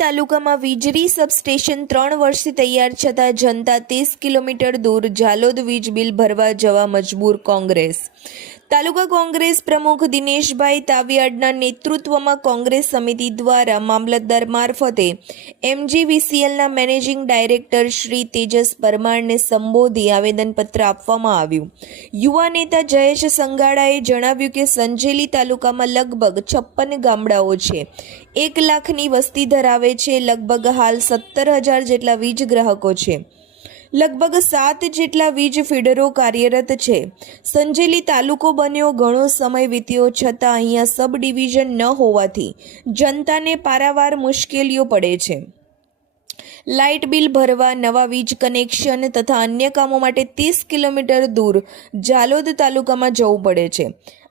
તાલુકામાં વીજળી સબસ્ટેશન ત્રણ વર્ષથી તૈયાર છતાં જનતા ત્રીસ કિલોમીટર દૂર ઝાલોદ વીજ બિલ ભરવા જવા મજબૂર કોંગ્રેસ. તાલુકા કોંગ્રેસ પ્રમુખ દિનેશભાઈ તાવિયાડના નેતૃત્વમાં કોંગ્રેસ સમિતિ દ્વારા મામલતદાર મારફતે એમજીવીસીએલના મેનેજિંગ ડાયરેક્ટર શ્રી તેજસ પરમારને સંબોધી આવેદનપત્ર આપવામાં આવ્યું. યુવા નેતા જયેશ સંગાડાએ જણાવ્યું કે સંજેલી તાલુકામાં લગભગ છપ્પન ગામડાઓ છે. એક લાખની વસ્તી ધરાવે છે. લગભગ હાલ સત્તર હજાર જેટલા વીજ ગ્રાહકો છે. લગભગ સાત જેટલા વીજ ફીડરો કાર્યરત છે. સંજેલી તાલુકો બન્યો ઘણો સમય વીત્યો છતાં અહીંયા સબ ડિવિઝન ન હોવાથી જનતાને પારાવાર મુશ્કેલીઓ પડે છે. લાઇટ બિલ ભરવા, નવા વીજ કનેક્શન તથા અન્ય કામો માટે ત્રીસ કિલોમીટર દૂર જાલોદ તાલુકામાં જવું પડે છે.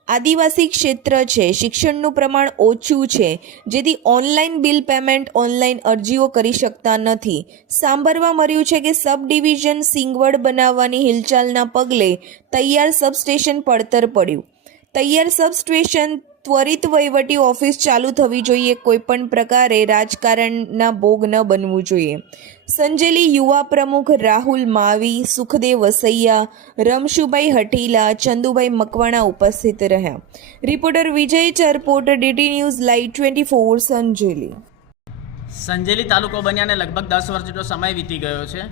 આદિવાસી ક્ષેત્ર છે. શિક્ષણનું પ્રમાણ ઓછું છે. જેથી ઓનલાઈન બિલ પેમેન્ટ, ઓનલાઈન અરજીઓ કરી શકતા નથી. સાંભળવા મળ્યું છે કે સબ ડિવિઝન સિંગવડ બનાવવાની હિલચાલના પગલે તૈયાર સબસ્ટેશન પડતર પડ્યું. તૈયાર સબસ્ટેશન ત્વરિત વહીવટી ઓફિસ ચાલુ થવી જોઈએ. કોઈપણ પ્રકારે રાજકારણના ભોગ ન બનવું જોઈએ. સંજેલી યુવા પ્રમુખ રાહુલ માવી, સુખદેવ વસૈયા, રમશુભાઈ હઠીલા ચંદુભાઈ મકવાણા ઉપસ્થિત રહ્યા. Reporter Vijay Charpot DT news live twenty four Sanjeli. Sanjeli તાલુકો બન્યાને લગભગ દસ વર્ષ જેટલો સમય વીતી ગયો છે.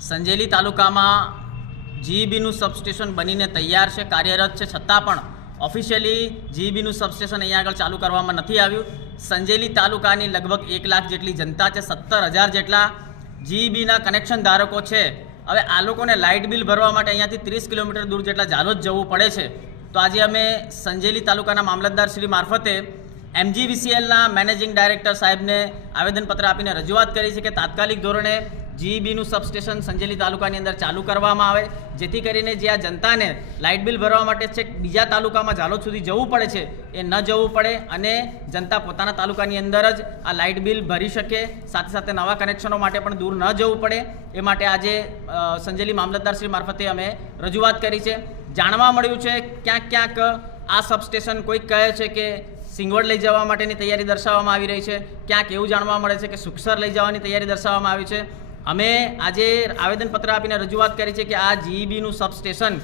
સંજેલી તાલુકામાં જીબીનું સબસ્ટેશન બનીને તૈયાર છે, કાર્યરત છે. છતાં પણ ઓફિશિયલી જીઈબીનું સબસ્ટેશન અહીંયા આગળ ચાલુ કરવામાં નથી આવ્યું. સંજેલી તાલુકાની લગભગ એક લાખ જેટલી જનતા છે, સત્તર હજાર જેટલા જીઈબીના કનેક્શન ધારકો છે. હવે આ લોકોને લાઇટ બિલ ભરવા માટે અહીંયાથી ત્રીસ કિલોમીટર દૂર જેટલા જાલોદ જવું પડે છે. તો આજે અમે સંજેલી તાલુકાના મામલતદાર શ્રી મારફતે એમજીવીસીએલના મેનેજિંગ ડાયરેક્ટર સાહેબને આવેદનપત્ર આપીને રજૂઆત કરી છે કે તાત્કાલિક ધોરણે જીઈબીનું સબસ્ટેશન સંજેલી તાલુકાની અંદર ચાલુ કરવામાં આવે. જેથી કરીને જે આ જનતાને લાઇટ બિલ ભરવા માટે છેક બીજા તાલુકામાં ઝાલોદ સુધી જવું પડે છે, એ ન જવું પડે અને જનતા પોતાના તાલુકાની અંદર જ આ લાઇટ બિલ ભરી શકે. સાથે સાથે નવા કનેક્શનો માટે પણ દૂર ન જવું પડે. એ માટે આજે સંજેલી મામલતદારશ્રી મારફતે અમે રજૂઆત કરી છે. જાણવા મળ્યું છે ક્યાંક ક્યાંક આ સબસ્ટેશન કોઈક કહે છે કે સિંગવડ લઈ જવા માટેની તૈયારી દર્શાવવામાં આવી રહી છે. ક્યાંક એવું જાણવા મળે છે કે સુખસર લઈ જવાની તૈયારી દર્શાવવામાં આવી છે. અમે આજે આવેદનપત્ર આપીને રજૂઆત કરી છે કે આ જીઈબીનું સબસ્ટેશન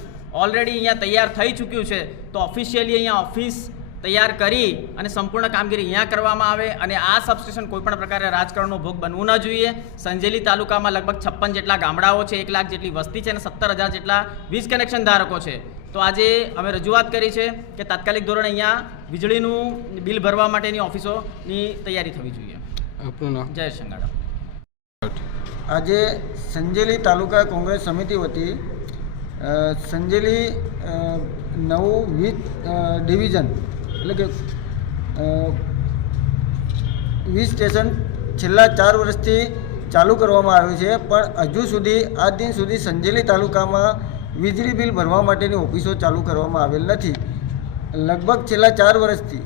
ઓલરેડી અહીંયા તૈયાર થઈ ચૂક્યું છે. તો ઓફિશિયલી અહીંયા ઓફિસ તૈયાર કરી અને સંપૂર્ણ કામગીરી અહીંયા કરવામાં આવે અને આ સબસ્ટેશન કોઈપણ પ્રકારે રાજકારણનો ભોગ બનવું ન જોઈએ. સંજેલી તાલુકામાં લગભગ છપ્પન જેટલા ગામડાઓ છે એક લાખ જેટલી વસ્તી છે અને સત્તર હજાર જેટલા વીજ કનેક્શન ધારકો છે. તો આજે અમે રજૂઆત કરી છે કે તાત્કાલિક ધોરણે અહીંયા વીજળીનું બિલ ભરવા માટેની ઓફિસોની તૈયારી થવી જોઈએ. આપનું નામ? જય સંગાડા આજે સંજેલી તાલુકા કોંગ્રેસ સમિતિ વતી સંજેલી નવું વીજ ડિવિઝન, એટલે કે વીજ સ્ટેશન છેલ્લા ચાર વર્ષથી ચાલુ કરવામાં આવ્યું છે, પણ હજુ સુધી, આ દિન સુધી સંજેલી તાલુકામાં વીજળી બિલ ભરવા માટેની ઓફિસો ચાલુ કરવામાં આવેલ નથી. લગભગ છેલ્લા ચાર વર્ષથી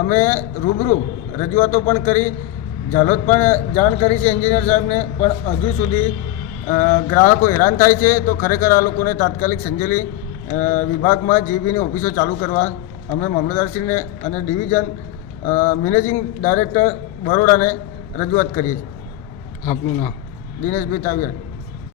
અમે રૂબરૂ રજૂઆતો પણ કરી ઝાલોદ પણ જાણ કરી છે એન્જિનિયર સાહેબને પણ હજુ સુધી ગ્રાહકો હેરાન થાય છે તો ખરેખર આ લોકોને તાત્કાલિક સંજેલી વિભાગમાં જીબીની ઓફિસો ચાલુ કરવા અમે મામલતદારશ્રીને અને ડિવિઝન મેનેજિંગ ડાયરેક્ટર બરોડાને રજૂઆત કરીએ છીએ. આપનું નામ? દિનેશભાઈ તાવિયાડ